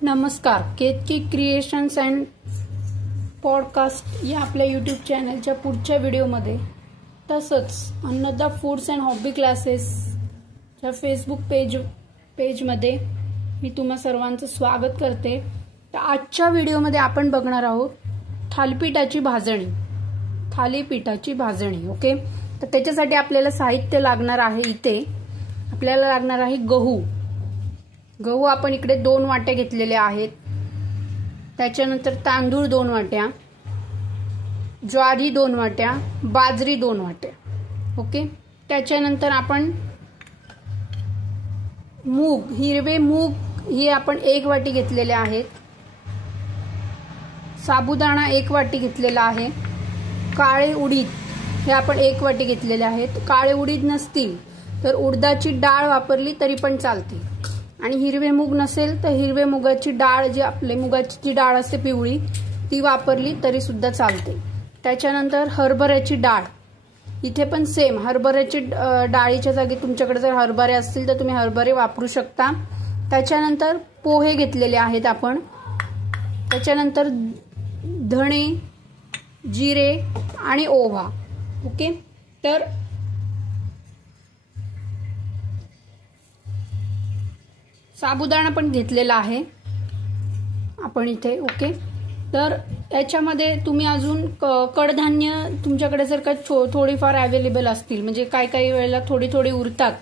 नमस्कार, Ketaki creations and podcast या आपल्या यूट्यूब चॅनलच्या पुढच्या व्हिडिओमध्ये तसंच अन्नदा फूड्स अँड हॉबी क्लासेसच्या फेसबुक पेजमध्ये मी तुम्हा सर्वांचं स्वागत करते। तर आजच्या व्हिडिओमध्ये आपण बघणार आहोत थालीपीठाची भाजणी। ओके, तर त्याच्यासाठी आपल्याला साहित्य लागणार आहे। इथे आपल्याला लागणार आहे गहू आपण इकडे 2 वाट्या घेतलेल्या आहेत। त्याच्यानंतर तांदूळ 2 वाट्या, ज्वारी 2 वाट्या, बाजरी 2 वाट्या। ओके, त्याच्यानंतर आपण हिरवे मूग हे आपण 1 वाटी घेतलेले आहेत। साबुदाणा 1 वाटी घेतलेला आहे। काळे उडीद हे आपण 1 वाटी घेतलेले आहेत। काळे उडीद नसतील तर उडदाची डाळ वापरली तरी पण चालते, आणि हिरवे मूग नसेल तर हिरवे मुगाची डाळ, जी आपले मुगाची जी डाळ असते पिवळी, ती वापरली तरी सुद्धा चालते। त्याच्यानंतर हरभऱ्याची डाळ, इथे पण सेम हरभऱ्याची डाळीच्या जागी तुमच्याकडे जर हरभरे असतील तर तुम्ही हरभरे वापरू शकता। त्याच्यानंतर पोहे घेतलेले आहेत आपण। त्याच्यानंतर धणे, जिरे आणि ओवा। ओके, तर साबुदाणा पण घेतलेला आहे आपण इथे। ओके, तर याच्यामध्ये तुम्ही अजून कडधान्य तुमच्याकडे जर का थोडीफार अवेलेबल असतील, म्हणजे काही वेळेला थोडी उरतात,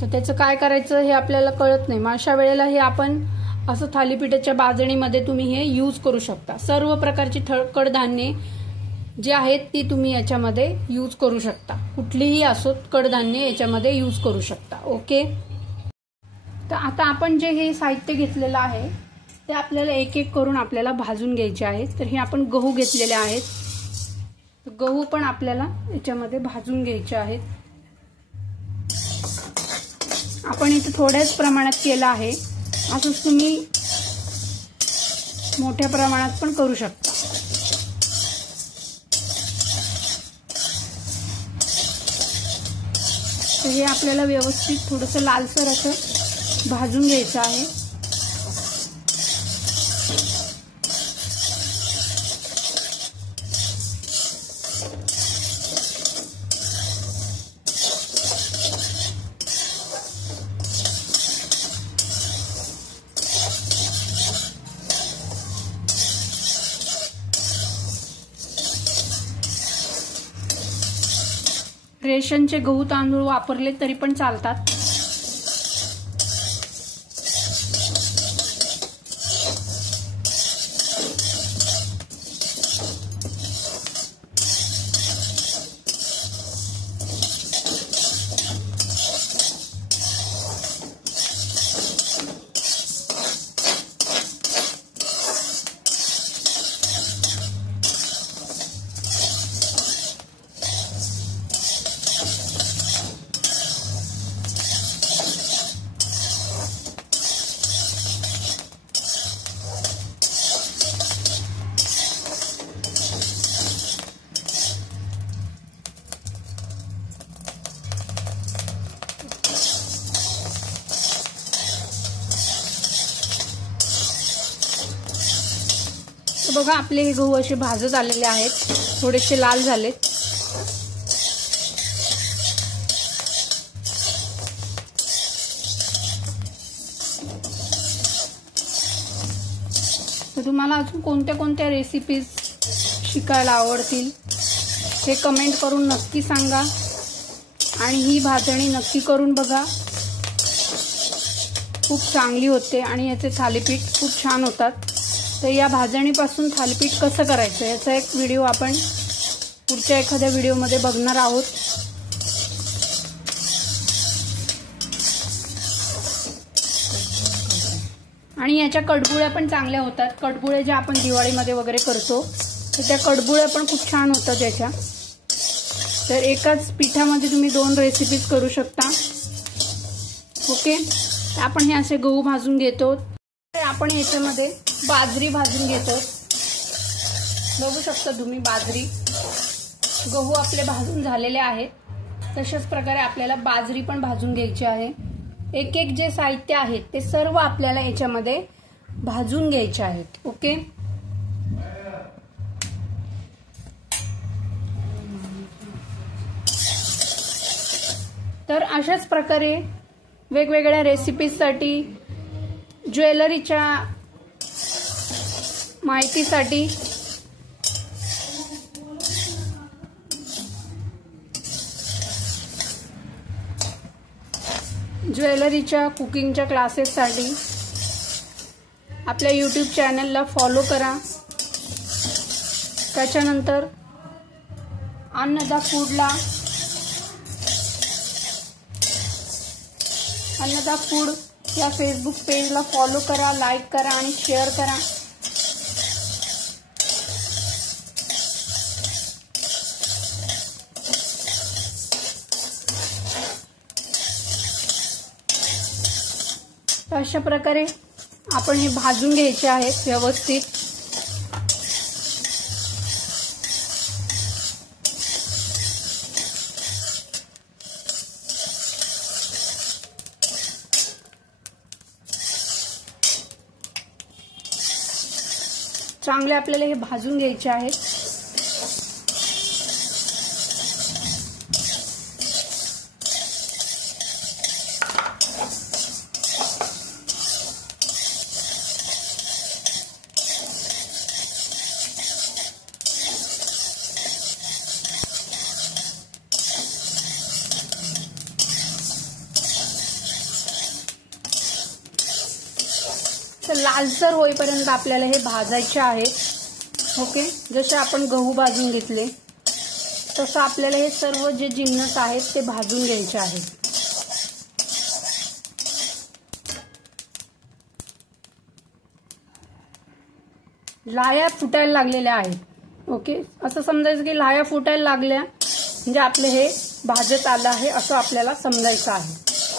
तर त्याचं काय करायचं हे आपल्याला कळत नाही। मग अशा वेळेला हे आपण असं थालीपीठाच्या भाजणीमध्ये तुम्ही हे यूज करू शकता। सर्व प्रकारची कडधान्ये जे आहेत ती तुम्ही याच्यामध्ये यूज करू शकता। कुठलीही असो कडधान्य याच्यामध्ये यूज करू शकता। ओके, तर आता आपण जे हे साहित्य घेतलेलं आहे ते आपल्याला एक एक करून आपल्याला भाजून घ्यायचे आहे। तर हे आपण गहू घेतलेले आहेत, गहू पण आपल्याला याच्यामध्ये भाजून घ्यायचे आहेत। आपण इथे थोड्याच प्रमाणात केलं आहे, असंच तुम्ही मोठ्या प्रमाणात पण करू शकता। तर हे आपल्याला व्यवस्थित थोडंसं लालसर असं भाजून घ्यायचं आहे। रेशनचे गहू तांदूळ वापरले तरी पण चालतात। बघा, आपले हे गहू असे भाजत आलेले आहेत, थोडेसे लाल झालेत। तर तुम्हाला अजून कोणत्या रेसिपीज शिकायला आवडतील हे कमेंट करून नक्की सांगा, आणि ही भाजणी नक्की करून बघा, खूप चांगली होते आणि याचे थालीपीठ खूप छान होतात। तर या भाजणीपासून थालीपीठ कसं करायचं याचा एक व्हिडिओ आपण पुढच्या एखाद्या व्हिडिओमध्ये बघणार आहोत। आणि याच्या कडबुळ्या पण चांगल्या होतात। कडबुळे जे आपण दिवाळीमध्ये वगैरे करतो तर त्या कडबुळ्या पण खूप छान होतात याच्या। तर एकाच पिठामध्ये तुम्ही 2 रेसिपीज करू शकता। ओके, आपण हे असे गहू भाजून घेतो। आपण याच्यामध्ये बाजरी भाजून घेतो, बघू शकता तुम्ही बाजरी। गहू आपले भाजून झालेले आहेत, तशाच प्रकारे आपल्याला बाजरी पण भाजून घ्यायची आहे। एक एक जे साहित्य आहे ते सर्व आपल्याला याच्यामध्ये भाजून घ्यायच्या आहेत. ओके, तर अशाच प्रकारे वेगवेगळ्या रेसिपीजसाठी, ज्वेलरीच्या माहितीसाठी ज्वेलरीच्या कुकिंगच्या क्लासेससाठी आपल्या यूट्यूब चॅनलला फॉलो करा. त्याच्यानंतर अन्नदा फूड या फेसबुक पेजला फॉलो करा, लाईक करा आणि शेअर करा. तर अशा प्रकारे आपण हे भाजून घ्यायचे आहेत व्यवस्थित. चांगले आपल्याला हे भाजून घ्यायचे आहेत. तर लालसर होईपर्यंत आपल्याला हे भाजायचे आहेत. ओके, जसे आपण गहू भाजून घेतले तसं आपल्याला हे सर्व जे जिन्नस आहेत ते भाजून घ्यायचे आहेत. लाया फुटायला लागलेल्या आहेत. ओके, असं समजायचं की लाया फुटायला लागल्या म्हणजे आपलं हे भाजत आलं आहे असं आपल्याला समजायचं आहे.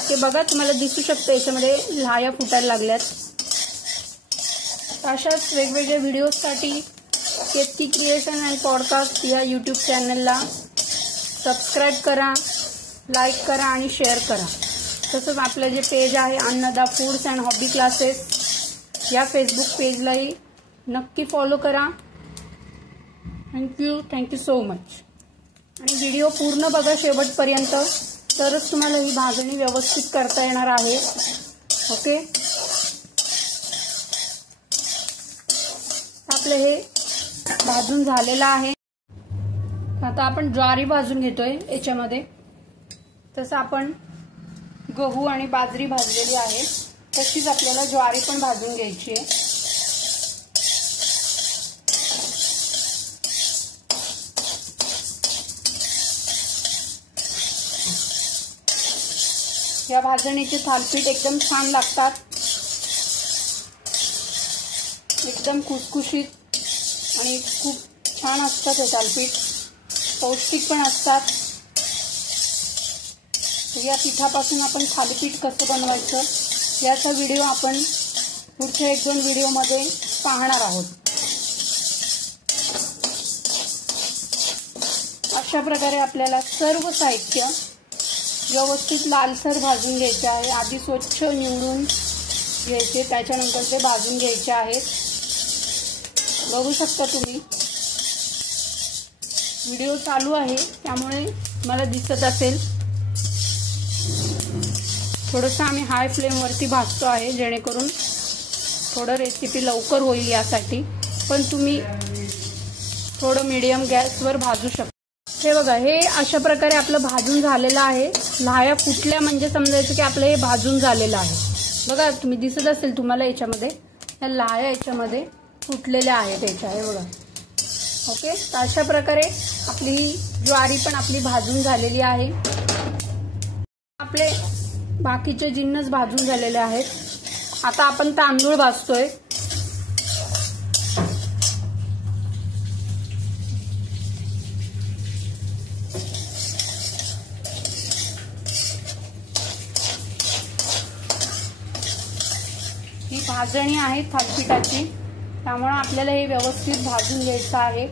ते बघा, तुम्हाला दिसू शकतं याच्यामध्ये लाया फुटायला लागल्यात. अशाच वेगवेगळ्या व्हिडिओसाठी केतकी क्रिएशन अँड पॉडकास्ट या यूट्यूब चॅनलला सबस्क्राईब करा, लाईक करा आणि शेअर करा. तसंच आपलं जे पेज आहे Annada foods and hobby classes या फेसबुक पेजलाही नक्की फॉलो करा. Thank you so much. आणि व्हिडिओ पूर्ण बघा शेवटपर्यंत, तरच तुम्हाला ही भाजणी व्यवस्थित करता येणार आहे. ओके, आपलं हे भाजून झालेलं आहे. आता आपण ज्वारी भाजून घेतोय याच्यामध्ये. तसं आपण गहू आणि बाजरी भाजलेली आहे तशीच आपल्याला ज्वारी पण भाजून घ्यायची आहे. या भाजणीचे थालीपीठ एकदम छान लागतात, एकदम खुसखुशीत आणि खूप छान असतात हे थालीपीठ. पौष्टिक पण असतात. या पिठापासून आपण थालीपीठ कसं बनवायचं याचा व्हिडिओ आपण पुढच्या 1-2 व्हिडिओमध्ये पाहणार आहोत. अशा प्रकारे आपल्याला सर्व साहित्य व्यवस्थित लालसर भाजून घ्यायचे आहे. आधी स्वच्छ निवडून घ्यायचे, त्याच्यानंतर ते भाजून घ्यायचे आहेत. बघू शकता तुम्ही, व्हिडिओ चालू आहे त्यामुळे मला दिसत असेल. थोडंसं आम्ही हाय फ्लेमवरती भाजतो आहे जेणेकरून थोडं रेसिपी लवकर होईल यासाठी. पण तुम्ही थोडं मीडियम गॅसवर भाजू शकता. हे बघा, हे अशा प्रकारे आपलं भाजून झालेलं आहे. लाह्या फुटल्या म्हणजे समजायचं की आपलं हे भाजून झालेलं आहे. बघा, तुम्ही दिसत असेल तुम्हाला याच्यामध्ये या लाह्या याच्यामध्ये फुटलेल्या आहेत याच्या. हे बघा. ओके, तर अशा प्रकारे आपली ज्वारी पण आपली भाजून झालेली आहे. आपले बाकीचे जिन्नस भाजून झालेले आहेत. आता आपण तांदूळ भाजतोय. ही भाजणी आहे थालीपीठाची, त्यामुळे आपल्याला हे व्यवस्थित भाजून घ्यायचं आहे.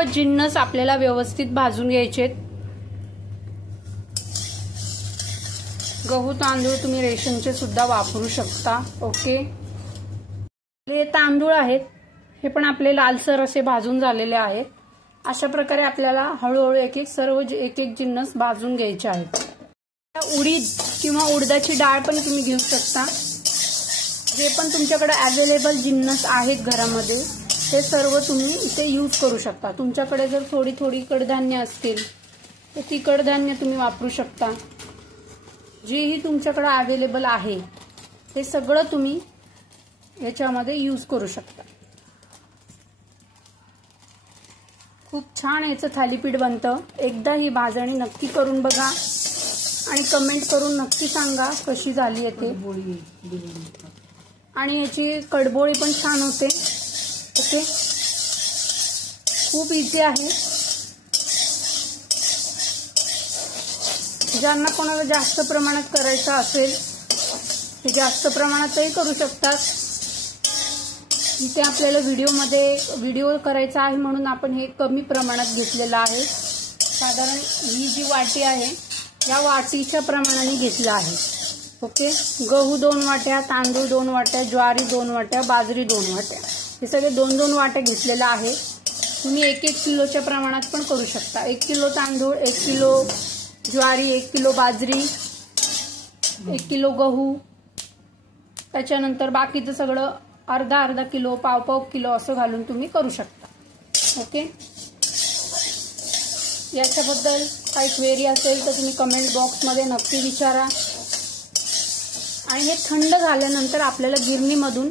सर्व जिन्नस आपल्याला व्यवस्थित भाजून घ्यायचे। गहू तांदूळ तुम्ही रेशनचे सुद्धा वापरू शकता। ओके, हे तांदूळ आहेत, हे पण आपले लालसर असे भाजून झालेले आहेत। अशा प्रकारे आपल्याला हळूहळू एक एक जिन्नस भाजून घ्यायचे आहेत। उडीद किंवा उडदाची डाळ पण तुम्ही घेऊ शकता। जे पण तुमच्याकडे अवेलेबल जिन्नस आहेत घरामध्ये ते सर्व तुम्ही इथे यूज करू शकता। तुमच्याकडे जर थोडी कडधान्य असतील तर ती कडधान्य तुम्ही वापरू शकता। जेही तुमच्याकडे अवेलेबल आहे ते सगळं तुम्ही याच्यामध्ये यूज करू शकता। खूप छान याचं थालीपीठ बनतं। एकदा ही भाजणी नक्की करून बघा आणि कमेंट करून नक्की सांगा कशी झाली आहे ते। आणि याची कडबोळी पण छान होते। ओके, खूप इझी आहे। ज्यांना कोणाला जास्त प्रमाणात करायचं असेल ते जास्त प्रमाणातही करू शकतात। इथे आपल्याला व्हिडिओ करायचा आहे म्हणून आपण हे कमी प्रमाणात घेतलेलं आहे। साधारण ही जी वाटी आहे या वाटीच्या प्रमाणाने घेतलं आहे। ओके, गहू 2 वाट्या, तांदूळ 2 वाट्या, ज्वारी 2 वाट्या, बाजरी 2 वाट्या, हे सगळे 2-2 वाट्या घेतलेलं आहे। तुम्ही 1-1 किलोच्या प्रमाणात पण करू शकता। 1 किलो तांदूळ, 1 किलो ज्वारी, 1 किलो बाजरी, 1 किलो गहू, त्याच्यानंतर बाकीचं सगळं अर्धा किलो, पाव किलो असं घालून तुम्ही करू शकता। ओके, याच्याबद्दल काही क्वेरी असेल तर तुम्ही कमेंट बॉक्समध्ये नक्की विचारा। आणि हे थंड झाल्यानंतर आपल्याला गिरणीमधून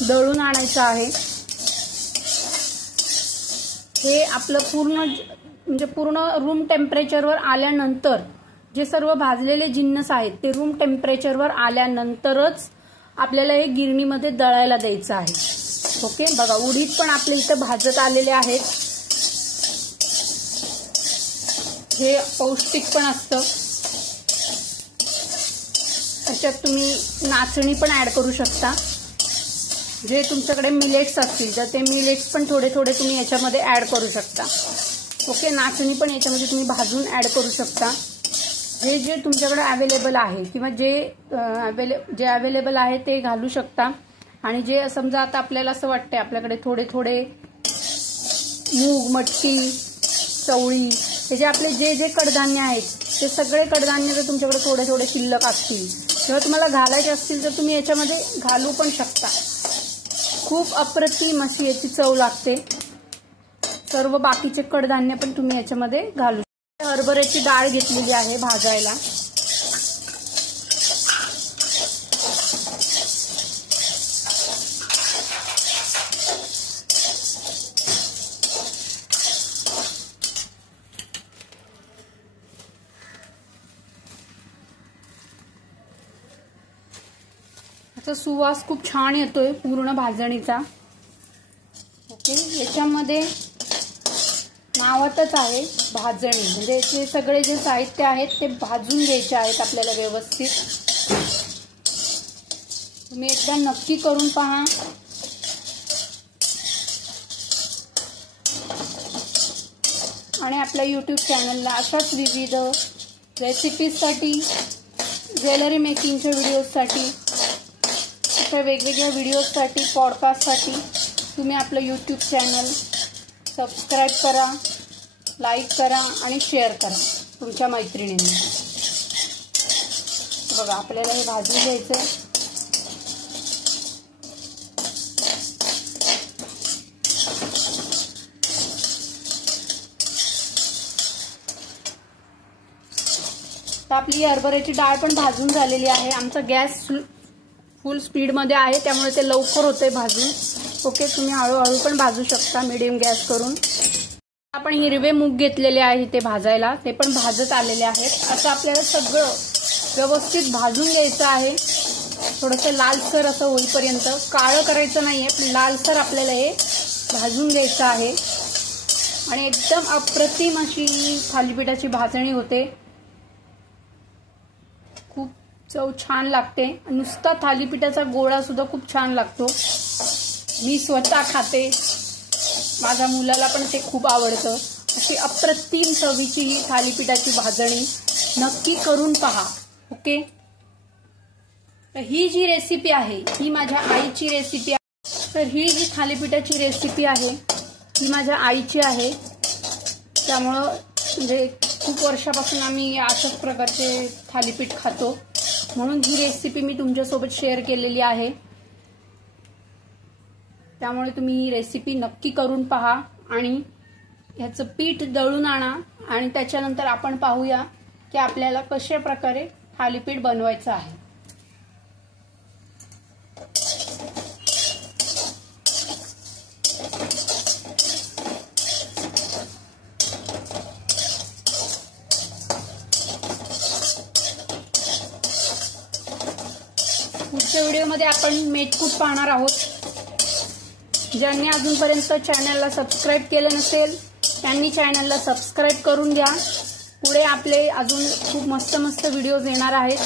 दळून आणायचं आहे। हे आपलं पूर्ण रूम टेम्परेचरवर आल्यानंतर जे सर्व भाजलेले जिन्नस आहेत ते रूम टेम्परेचरवर आल्यानंतरच आपल्याला हे गिरणीमध्ये दळायला द्यायचं आहे। ओके, बघा उडीद पण आपल्या इथं भाजत आलेले आहेत। हे पौष्टिक पण असतं। त्याच्यात तुम्ही नाचणी पण ऍड करू शकता। जे तुमच्याकडे मिलेट्स असतील तर ते मिलेट्स पण थोडे तुम्ही याच्यामध्ये ऍड करू शकता। ओके, नाचणी पण याच्यामध्ये तुम्ही भाजून ऍड करू शकता। जे तुमच्याकडे अवेलेबल आहे किंवा जे अवेलेबल आहे ते घालू शकता। आणि जे समजा आता आपल्याला असं वाटतंय आपल्याकडे थोडे मूग, मटकी, चवळी, हे जे आपले जे कडधान्य आहेत ते सगळे कडधान्य जर तुमच्याकडे थोडे शिल्लक असतील किंवा तुम्हाला घालायचे असतील तर तुम्ही याच्यामध्ये घालू पण शकता। खूप अप्रतिम अशी याची चव लागते। सर्व बाकीचे कडधान्य पण तुम्ही याच्यामध्ये घालू शकता। हरभऱ्याची डाळ घेतलेली आहे भाजायला। याचा सुवास खूप छान येतोय पूर्ण भाजणीचा। ओके, याच्यामध्ये नावातच आहे भाजणी, म्हणजे हे सगळे जे साहित्य आहेत ते भाजून घ्यायचे आहेत आपल्याला व्यवस्थित। तुम्ही एकदा नक्की करून पहा। आणि आपल्या यूट्यूब चॅनलला अशाच विविध रेसिपीजसाठी, ज्वेलरी मेकिंगच्या व्हिडिओजसाठी, अशा वेगवेगळ्या व्हिडिओजसाठी, पॉडकास्टसाठी तुम्ही आपलं यूट्यूब चॅनल सबस्क्राईब करा, लाईक करा आणि शेअर करा तुमच्या मैत्रिणींना। बघा आपल्याला हे भाजून घ्यायचं आहे। तर आपली हरभऱ्याची डाळ पण भाजून झालेली आहे। आमचा गॅस फुल स्पीडमध्ये आहे त्यामुळे ते लवकर होते भाजून। ओके, तुम्ही हळूहळू पण भाजू शकता मीडियम गॅस करून। आपण हिरवे मूग घेतलेले आहे ते भाजायला, ते पण भाजत आलेले आहेत। असं आपल्याला सगळं व्यवस्थित भाजून घ्यायचं आहे। थोडंसं लालसर असं होईपर्यंत, काळं करायचं नाहीये, पण लालसर आपल्याला हे भाजून घ्यायचं आहे। आणि एकदम अप्रतिम अशी थालीपीठाची भाजणी होते। खूप चव छान लागते। नुसता थालीपीठाचा गोळा सुद्धा खूप छान लागतो। मी स्वतः खाते, माझ्या मुलाला पण ते खूप आवडतं. अशी अप्रतिम चवीची ही थालीपीठाची भाजणी नक्की करून पहा. ओके, तर ही जी रेसिपी आहे ही माझ्या आईची रेसिपी आहे. तर ही जी थालीपीठाची रेसिपी आहे ही माझ्या आईची आहे. त्यामुळं म्हणजे खूप वर्षापासून आम्ही अशाच प्रकारचे थालीपीठ खातो, म्हणून ही रेसिपी मी तुमच्यासोबत शेअर केलेली आहे. त्यामुळे तुम्ही ही रेसिपी नक्की करून पहा आणि ह्याचं पीठ दळून आणा आणि त्याच्यानंतर आपण पाहूया की आपल्याला कशा प्रकारे थालीपीठ बनवायचं आहे. पुढच्या व्हिडिओमध्ये आपण मेथकूट पाहणार आहोत. ज्यांनी अजूनपर्यंत चॅनलला सबस्क्राईब केलं नसेल त्यांनी चॅनलला सबस्क्राईब करून घ्या. पुढे आपले अजून खूप मस्त मस्त व्हिडिओज येणार आहेत.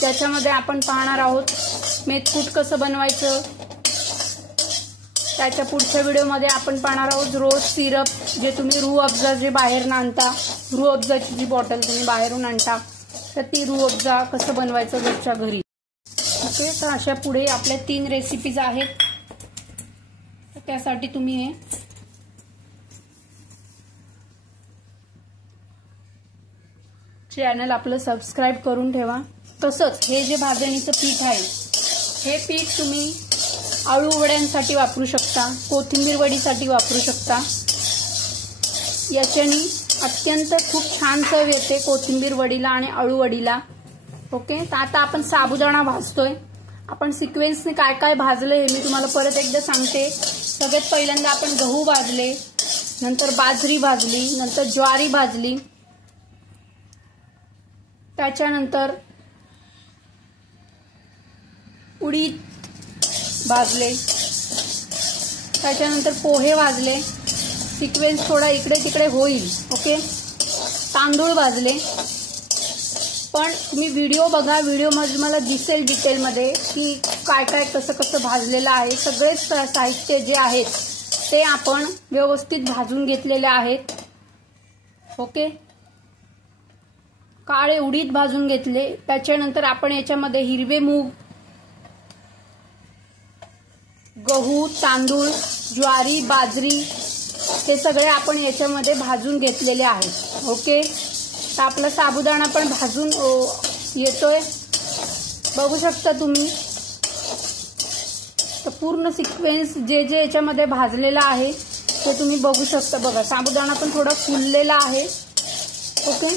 त्याच्यामध्ये आपण पाहणार आहोत मेथकूट कसं बनवायचं. त्याच्या पुढच्या व्हिडिओमध्ये आपण पाहणार आहोत रोज सिरप, जे तुम्ही रूह अफजा जे बाहेरून आणता, रूह अफजाची जी बॉटल तुम्ही बाहेरून आणता, तर ती रूह अफजा कसं बनवायचं घरच्या घरी. ओके, तर अशा पुढे आपल्या 3 रेसिपीज आहेत. त्यासाठी तुम्ही हे चॅनल आपलं सबस्क्राईब करून ठेवा. तसंच हे जे भाजणीचं पीठ आहे हे पीठ तुम्ही आळू वड्यांसाठी वापरू शकता, कोथिंबीर वडीसाठी वापरू शकता. याच्यानी अत्यंत खूप छान चव येते कोथिंबीर वडीला आणि आळू वडीला. ओके, तर आता आपण साबुदाणा भाजतोय. आपण सिक्वेन्सने काय काय भाजलं हे मी तुम्हाला परत एकदा सांगते. सगळ्यात पहिल्यांदा आपण गहू भाजले, नंतर बाजरी भाजली, नंतर ज्वारी भाजली, त्याच्यानंतर उडीद भाजले, त्याच्यानंतर पोहे भाजले. सिक्वेन्स थोडा इकडे तिकडे होईल. ओके, तांदूळ भाजले. पण तुम्ही व्हिडिओ बघा, व्हिडिओमध्ये मला दिसेल डिटेलमध्ये की काय काय कसं कसं भाजलेलं आहे. सगळेच साहित्य जे आहेत ते आपण व्यवस्थित भाजून घेतलेले आहेत. ओके, काळे उडीद भाजून घेतले. त्याच्यानंतर आपण याच्यामध्ये हिरवे मूग, गहू, तांदूळ, ज्वारी, बाजरी हे सगळे आपण याच्यामध्ये भाजून घेतलेले आहेत. ओके, तर आपला साबुदाणा पण भाजून येतोय, बघू शकता तुम्ही. तर पूर्ण सिक्वेन्स जे जे याच्यामध्ये भाजलेला आहे ते तुम्ही बघू शकता. बघा, साबुदाणा पण थोडा फुललेला आहे. ओके,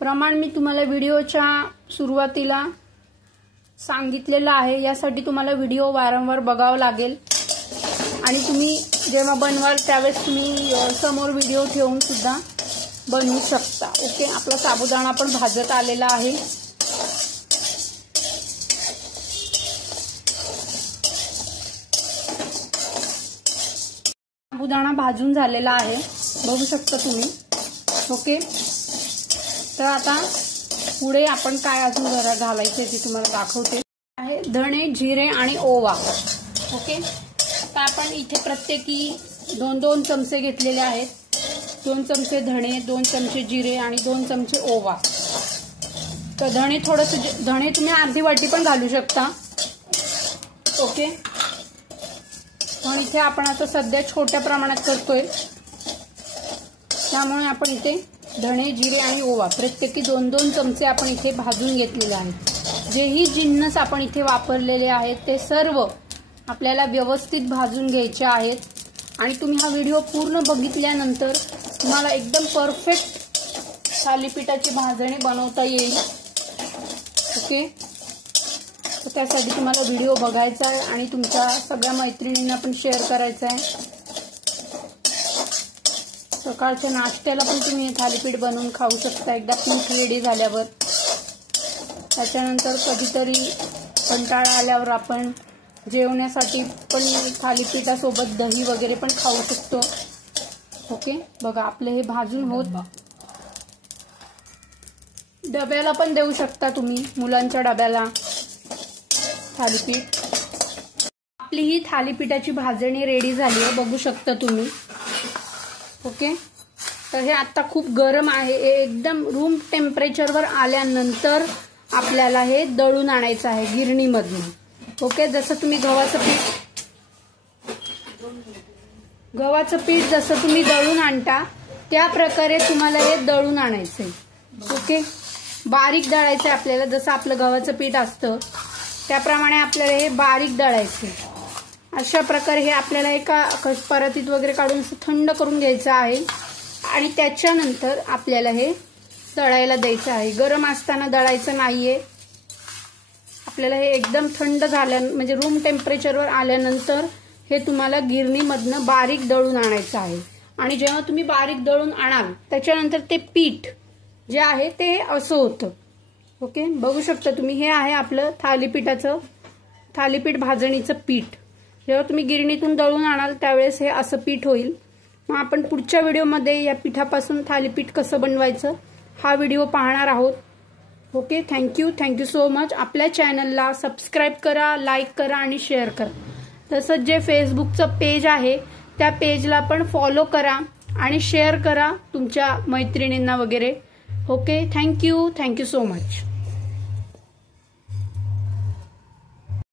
प्रमाण मी तुम्हाला व्हिडिओच्या सुरुवातीला सांगितलेलं आहे. यासाठी तुम्हाला व्हिडिओ वारंवार बघावं लागेल आणि तुम्ही जेव्हा बनवाल त्यावेळेस तुम्ही समोर व्हिडिओ ठेवून सुद्धा बनवू शकता. ओके, आपला साबुदाणा पण भाजत आलेला आहे. साबुदाणा भाजून झालेला आहे, बघू शकता तुम्ही. ओके, तर आता पुढे आपण काय अजून घालायचं ते तुम्हाला दाखवते. आहे धणे, जिरे आणि ओवा. ओके, तर आपण इथे प्रत्येकी 2-2 चमचे घेतलेले आहेत. 2 चमचे धणे, 2 चमचे जिरे आणि 2 चमचे ओवा. तर धणे धणे तुम्ही अर्धी वाटी पण घालू शकता. ओके, पण इथे आपण आता सध्या छोट्या प्रमाणात करतोय त्यामुळे आपण इथे धणे, जिरे आणि ओवा प्रत्येकी 2-2 चमचे आपण इथे भाजून घेतलेले आहेत. जेही जिन्नस आपण इथे वापरलेले आहेत ते सर्व आपल्याला व्यवस्थित भाजून घ्यायचे आहेत. आणि तुम्ही हा व्हिडिओ पूर्ण बघितल्यानंतर तुम्हाला एकदम परफेक्ट थालीपीठाची भाजणी बनवता येईल. ओके, तर त्यासाठी तुम्हाला व्हिडिओ बघायचा आहे आणि तुमच्या सगळ्या मैत्रिणींना पण शेअर करायचा आहे. सकाळच्या नाश्त्याला पण तुम्ही हे थालीपीठ बनवून खाऊ शकता एकदा पीठ रेडी झाल्यावर. त्याच्यानंतर कधीतरी कंटाळा आल्यावर आपण जेवण्यासाठी पण थालीपीठासोबत दही वगैरे पण खाऊ शकतो. ओके, बघा आपले हे भाजून होत. डब्याला पण देऊ शकता तुम्ही, मुलांच्या डब्याला थालीपीठ. आपली ही थालीपीठाची भाजणी रेडी झाली आहे, बघू शकता तुम्ही. ओके, तर हे आता खूप गरम आहे. एकदम रूम टेम्परेचरवर आल्यानंतर आपल्याला हे दळून आणायचं आहे गिरणीमधून. ओके, जसं तुम्ही गव्हाचं पीठ जसं तुम्ही दळून आणता त्या प्रकारे तुम्हाला हे दळून आणायचंय. ओके, बारीक दळायचंय आपल्याला. जसं आपलं गव्हाचं पीठ असतं त्याप्रमाणे आपल्याला हे बारीक दळायचंय. अशा प्रकारे हे आपल्याला एका परातीत वगैरे काढून थंड करून घ्यायचं आहे आणि त्याच्यानंतर आपल्याला हे दळायला द्यायचं आहे. गरम असताना दळायचं नाहीये आपल्याला. हे एकदम थंड झाल्या म्हणजे रूम टेम्परेचरवर आल्यानंतर हे तुम्हाला गिरणीमधनं बारीक दळून आणायचं आहे. आणि जेव्हा तुम्ही बारीक दळून आणाल त्याच्यानंतर ते पीठ जे आहे ते असं होतं. ओके, बघू शकता तुम्ही. हे आहे आपलं थालीपीठ भाजणीचं पीठ. जेव्हा तुम्ही गिरणीतून दळून आणाल त्यावेळेस हे असं पीठ होईल. मग आपण पुढच्या व्हिडिओमध्ये या पिठापासून थालीपीठ कसं बनवायचं हा व्हिडिओ पाहणार आहोत. Okay, thank you so much. आपल्या चॅनलला सबस्क्राईब करा, लाईक करा आणि शेअर करा. तसंच जे फेसबुकचं पेज आहे त्या पेजला पण फॉलो करा आणि शेअर करा तुमच्या मैत्रिणींना वगैरे. Okay, thank you so much.